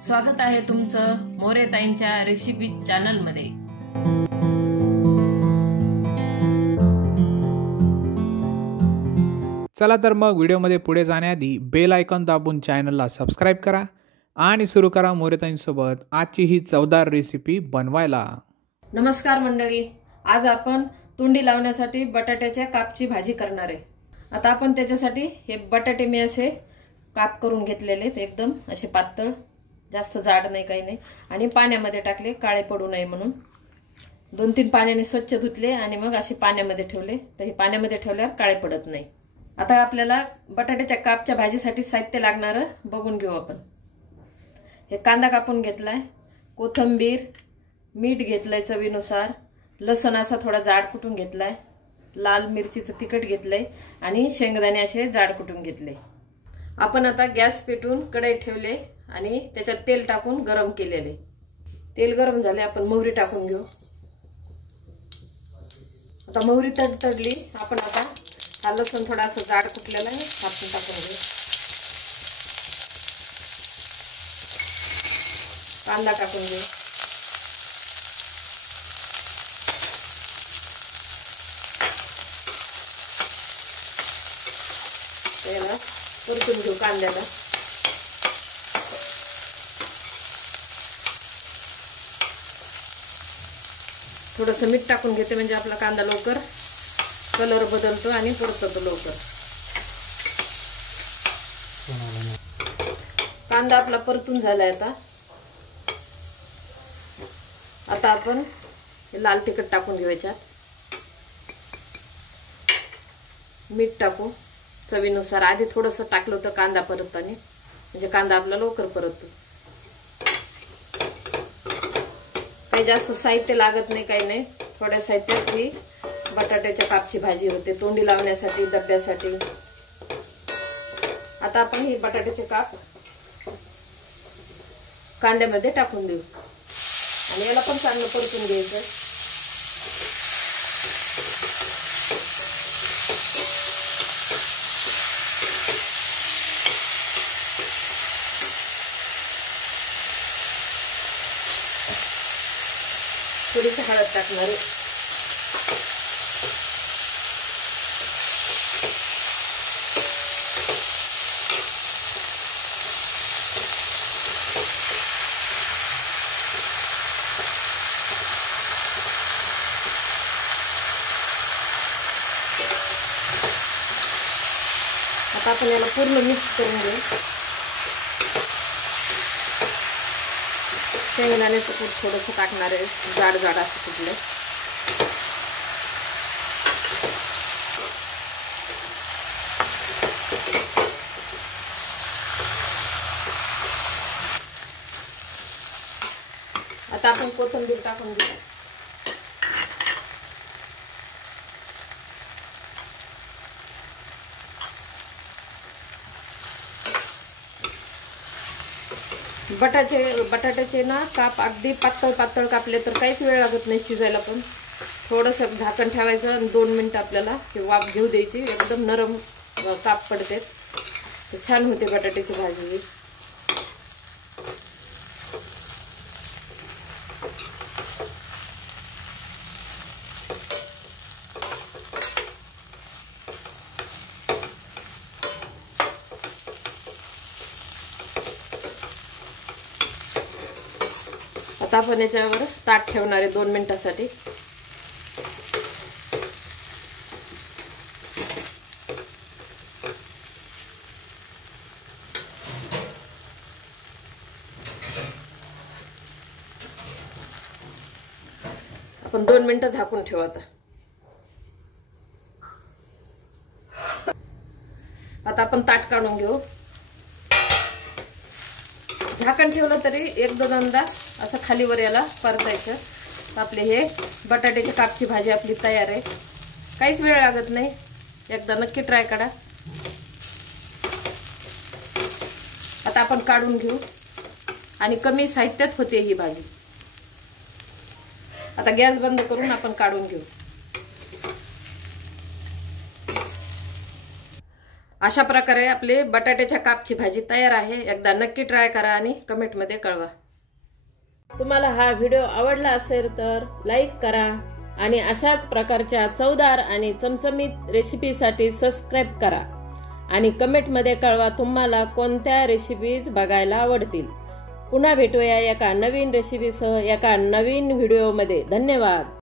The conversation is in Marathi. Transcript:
स्वागत आहे तुमचं मोरेताईंच्या रेसिपी चॅनल मध्ये। चला तर मग व्हिडिओमध्ये पुढे जाण्याआधी बेल आयकॉन दाबून चॅनलला सबस्क्राइब करा आणि सुरू करा मोरेताईंसोबत आजची ही चवदार रेसिपी बनवायला। नमस्कार मंडळी, आज आपण तोंडी लावण्यासाठी बटाट्याच्या कापची भाजी करणार आहे। आता आपण त्याच्यासाठी हे बटाटे मी असे काप करून घेतलेले आहेत, एकदम असे पातळ, जास्त जाड नाही काही नाही, आणि पाण्यामध्ये टाकले काळे पडू नये म्हणून। 2-3 पाण्याने स्वच्छ धुतले आणि मग असे पाण्यामध्ये ठेवले, तर हे पाण्यामध्ये ठेवल्यावर काळे पडत नाही। आता आपल्याला बटाट्याच्या कापच्या भाजीसाठी साहित्य लागणार बघून घेऊ आपण। हे कांदा कापून घेतलाय, कोथिंबीर, मीठ घेतलंय चवीनुसार, लसूण असा थोडा जाड कुटून घेतलाय, लाल मिरचीचं तिखट घेतलंय आणि शेंगदाणे असे जाड कुटून घेतले। आपण आता गॅस पेटवून कढई ठेवले आणि त्याच्यात तेल टाकून गरम केलेले। तेल गरम झाले, आपण मोहरी टाकून घेऊ। आता मोहरी तडतडली, आपण आता हा लसूण थोडा असं जाड कुटलेला आहे आपण टाकून घेऊ। कांदा टाकून घेऊ। त्याला परतून घेऊ कांद्याला। थोडंसं मीठ टाकून घेते, म्हणजे आपला कांदा लवकर कलर बदलतो आणि परततो लवकर। कांदा आपला परतून झालाय। आता आपण लाल तिखट टाकून घेऊ, याच्यात मीठ टाकू चवीनुसार। आधी थोडंसं टाकलं होतं कांदा परतताना, म्हणजे कांदा आपला लवकर परततो। काही जास्त साहित्य लागत नाही, काही नाही, थोड्या साहित्यात ही बटाट्याच्या कापची भाजी होते, तोंडी लावण्यासाठी, डब्यासाठी। आता आपण ही बटाट्याचे काप कांद्यामध्ये टाकून देऊ आणि याला पण चांगलं परतून घ्यायचं। थोडीशी हळद टाकणार आहे। आता आपण याला पूर्ण मिक्स करून घेऊ। शेंगदाण्याचं कूट थोडंसं टाकणार आहे, जाड जाड असं कुटलं। आता आपण कोथिंबीर टाकून घेऊ। बटाट्याचे ना काप अगदी पातळ पातळ कापले तर काहीच वेळ लागत नाही शिजायला, पण थोडंसं झाकण ठेवायचं आणि 2 मिनिटं आपल्याला वाफ घेऊ द्यायची। एकदम नरम काप पडते, तर छान होते बटाट्याची भाजी। आता आपण याच्यावर ताट ठेवणार आहे 2 मिनिटासाठी। आपण 2 मिनिटं झाकून ठेवू। आता आपण ताट काढून घेऊ। झाकण ठेवलं तरी 1-2दा असं खालीवर याला परतायचं। आपले हे बटाट्याच्या कापची भाजी आपली तयार आहे, काहीच वेळ लागत नाही, एकदा नक्की ट्राय करा। आता आपण काढून घेऊ आणि कमी साहित्यात होते ही भाजी। आता गॅस बंद करून आपण काढून घेऊ। अशा प्रकारे आपली बटाट्याच्या कापची भाजी तयार आहे। एकदा नक्की ट्राय करा आणि कमेंटमध्ये कळवा। तुम्हाला हा व्हिडिओ आवडला असेल तर लाईक करा आणि अशाच प्रकारच्या चवदार आणि चमचमीत रेसिपीसाठी सबस्क्राइब करा आणि कमेंटमध्ये कळवा तुम्हाला कोणत्या रेसिपीज बघायला आवडतील। पुन्हा भेटूया एका नवीन रेसिपीसह एका नवीन व्हिडिओमध्ये। धन्यवाद।